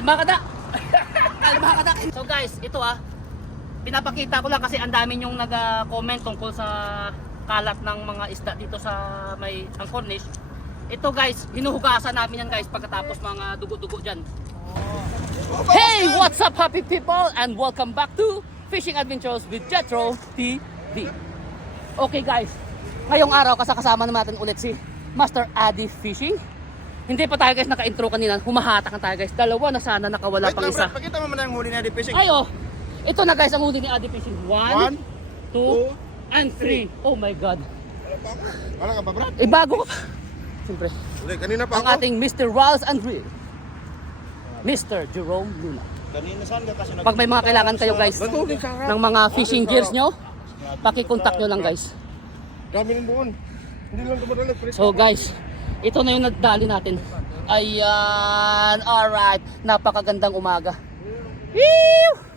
Kalma ka na! Kalma ka na! So guys, ito ah. Pinapakita ko lang kasi ang dami yung nag-comment tungkol sa kalat ng mga isda dito sa may ang cornish. Ito guys, hinuhugasan namin yan guys pagkatapos mga dugo-dugo dyan. Hey, what's up happy people and welcome back to Fishing Adventures with Jetro TV. Okay guys, ngayong araw kasakasama naman natin ulit si Master Addy Fishing. Hindi pa tayo guys naka-intro kanina, humahatak na tayo guys. Dalawa na sana nakawala Wait pang isa. Pakita mo muna yung huli ni Adi Fishing. Ay oh, ito na guys ang huli ni Addy Fishing. One, One, two, and three. Oh my God. Wala ka ba, Brad? Eh bago ko pa. Siyempre, Uli, kanina pa ang ako. ating Mr. Riles and Reel. Mr. Jerome Luna. Kanina saan ka kasi nag- Pag may mga kailangan kayo guys ng mga fishing gears nyo, pakikontak nyo lang guys. Dami ng buon. Hindi lang dumadalag. Pre. So guys, ito na yung nagdali natin. Ayan, alright. Napakagandang umaga. Woo!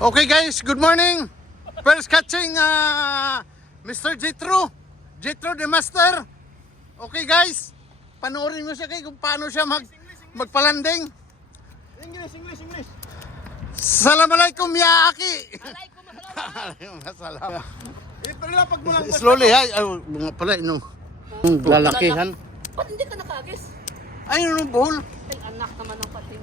Okay guys, good morning. First catching uh, Mr. Jethro. Jethro the Master. Okay guys, panoorin mo siya kay kung paano siya mag magpalanding. English, English, English. Assalamualaikum ya aki. Masalam. Ito nila pag mo lang slowly ha. Ay, mga pala ino. Lalakihan. Ba't hindi ka nakagis? Ay, ano buhol? Ay, anak naman ng pating.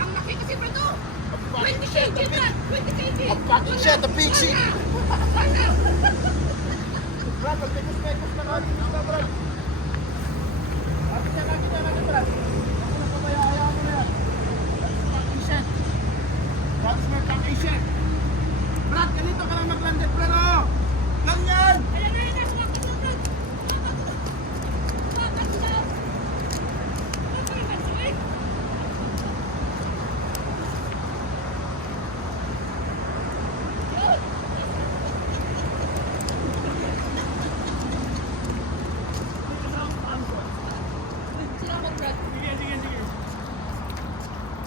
Ang laki kasi pa ito! 20 kg na! 20 kg! Fucking shit, the big shit. Brad, magpekos-pekos na natin. Basta, Brad. Akin na, akin na, akin, Brad. Ako na pabaya, hayaan mo na yan. Fucking shit. That's my fucking shit. Brad, ganito ka lang mag-landed, Brad, oh. Ganyan. Ayan na, ayan na! Sumakit na, Brad! Sumakit na! Sumakit na!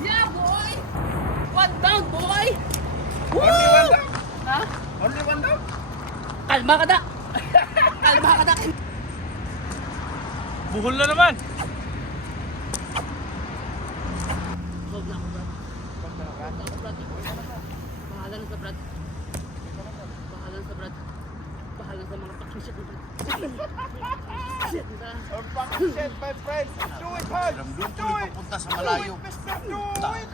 Yeah, boy! One down, boy! Only one down. Ha? Only one down. Kalma ka na! Kalma ka na! Buhol na naman. Solve na ako, Brad. Solve na ako, Brad. Bahala na sa Brad. Bahala na sa Brad. Bahala sa mga pakishit na Brad. Shit na. Oh, fucking shit, my friend. Do it, Brad. Do it. papunta sa malayo. Mister, do it.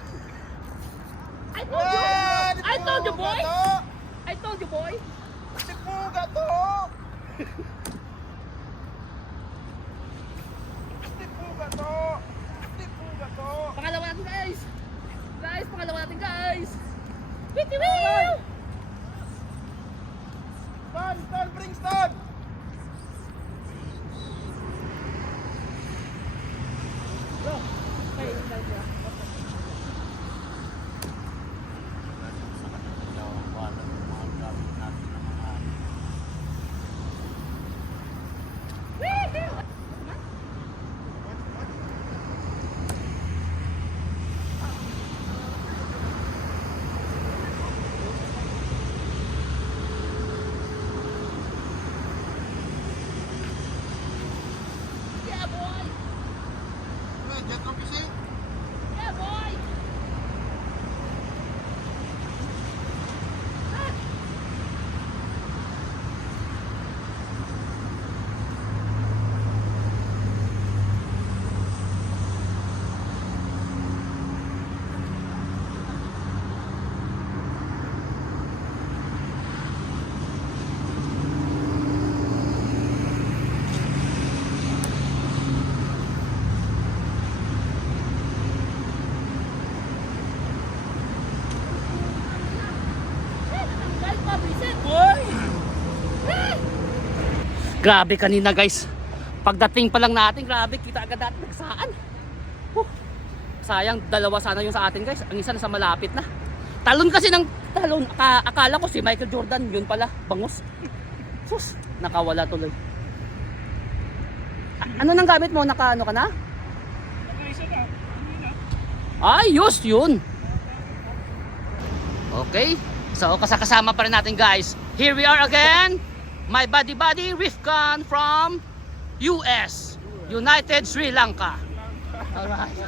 I told you! I told you, boy! to. I told you, boy! gato! Active po gato! Active po gato! Pangalawa natin guys! Guys, pangalawa natin guys! Witty wheel! Stan, Stan, bring Stan! Go! Okay, go. Grabe kanina guys. Pagdating pa lang natin, grabe kita agad natin nagsaan. Huh. Sayang, dalawa sana yung sa atin guys. Ang isa nasa malapit na. Talon kasi ng talon. Aka- akala ko si Michael Jordan, yun pala, bangus. Sus, nakawala tuloy. A- ano nang gamit mo? Naka ano ka na? Ayos yun. Okay. So kasakasama pa rin natin guys. Here we are again. My buddy buddy Rifkan from US. United Sri Lanka. Alright.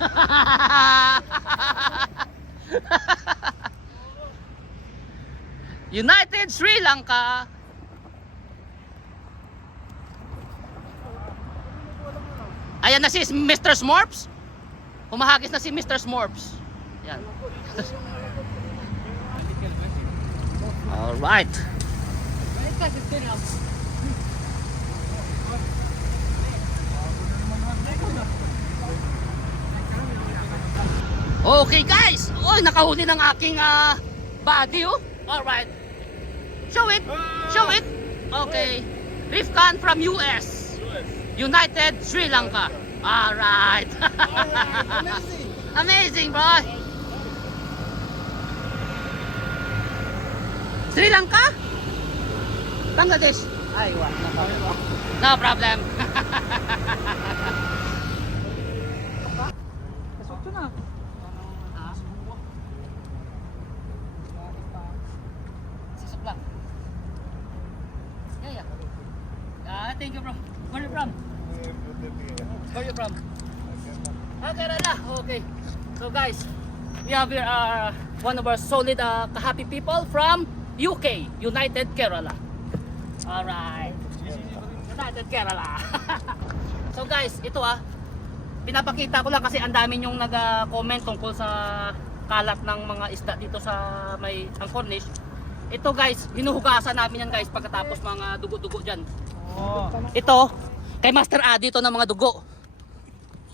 United Sri Lanka. Ayan na si Mr. Smorps. Humahagis na si Mr. Smorps. Yan. Alright. Okay guys. Oy, nakahuli ng aking ah, body oh. Alright. Show it. Show it. Okay. Rifkan from US. United Sri Lanka. Alright. Amazing, bro. Sri Lanka? Bangladesh? Ay, wa. No problem. No problem. Sisip lang. Yeah, yeah. Ah, thank you, bro. Where you from? Where you from? Ah, Kerala. Okay. So guys, we have here uh, one of our solid uh, happy people from UK, United Kerala. Alright. United Kerala. so guys, ito ah, pinapakita ko lang kasi ang dami yung nag-comment tungkol sa kalat ng mga isda dito sa may ang cornish. Ito guys, hinuhugasan namin yan guys pagkatapos mga dugo-dugo dyan. Ito, kay Master Adi ito ng mga dugo.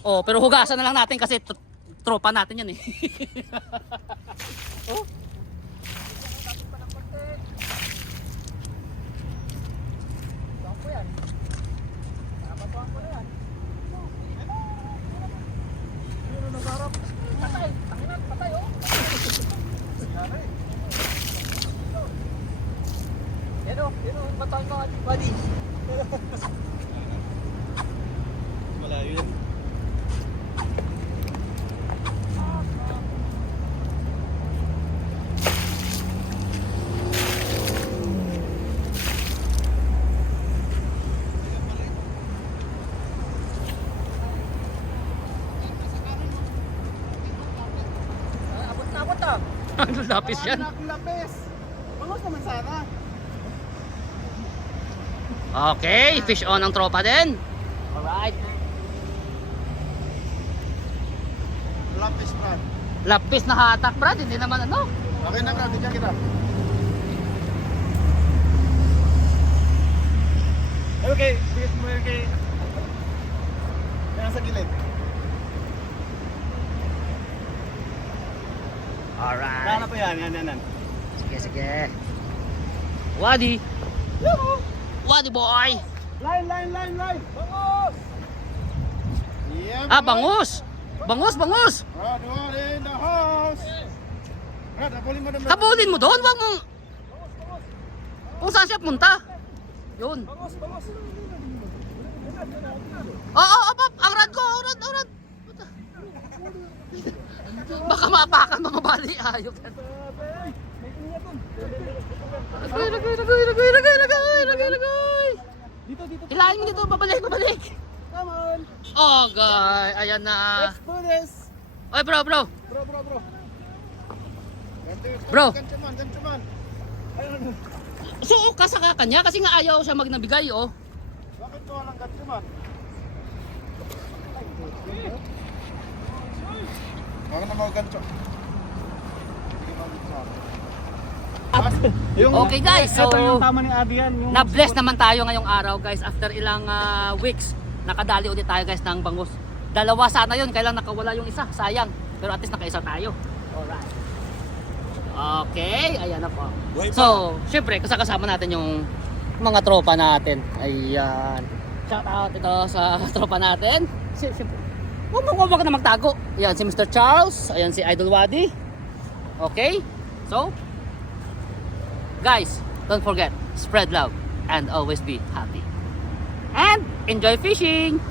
Oh, pero hugasan na lang natin kasi tropa natin yan eh. oh. Patay, tanginan, patay oh. Yan o, yan o, batang mga buddy. Malayo yan. Abot na abot Ang lapis yan. Lapis. Bangus naman sana. Okay, fish on ang tropa din. Alright. Lapis pa. Lapis na hatak, Brad. Hindi naman ano. Okay na Brad, bigyan kita. Okay, bigyan mo yung kay... Yan sa gilid. Alright. Kaya na po yan, yan, yan, yan. Sige, sige. Wadi. Wadi boy. Line, line, line, line! Bangus! Yep. Ah, bangus. Bangos! Brad, one in the house. Brad, habulin mo. Brad. Habulin mo doon, wag mong... Kung saan siya punta. Yun. Oo, oo, oo, pap. Ang rad ko, ang rad, ang rad. Baka maapakan, mamabali. Ayok yan. Lagay, lagay, lagay, lagay, lagay, lagay, lagay, lagay. Dito, dito. Hilahin mo dito, babalik, babalik. Come on. Oh, guy. Ayan na. Let's do this. Oy, bro, bro. Bro, bro, bro. Bro. Ganti man, ganti man. Ayun. So, kasaka ka niya kasi nga ayaw siya magnabigay, oh. Bakit ko walang ganti Baka na mga gancho. Okay, guys, so- ito yung tama ni Adrian. Yung Na-bless naman tayo ngayong araw guys after ilang ah, weeks. Nakadali ulit tayo guys ng bangus. Dalawa sana yun, kailang nakawala yung isa. Sayang. Pero at least nakaisa tayo. Alright. Okay, ayan na po. So, syempre, kasama natin yung mga tropa natin. Ayan. Shout out ito sa tropa natin. Si- Syempre. Huwag mo huwag na magtago. Ayan, si Mr. Charles. Ayan, si Idol Wadi. Okay? So, guys, don't forget, spread love and always be happy. And enjoy fishing!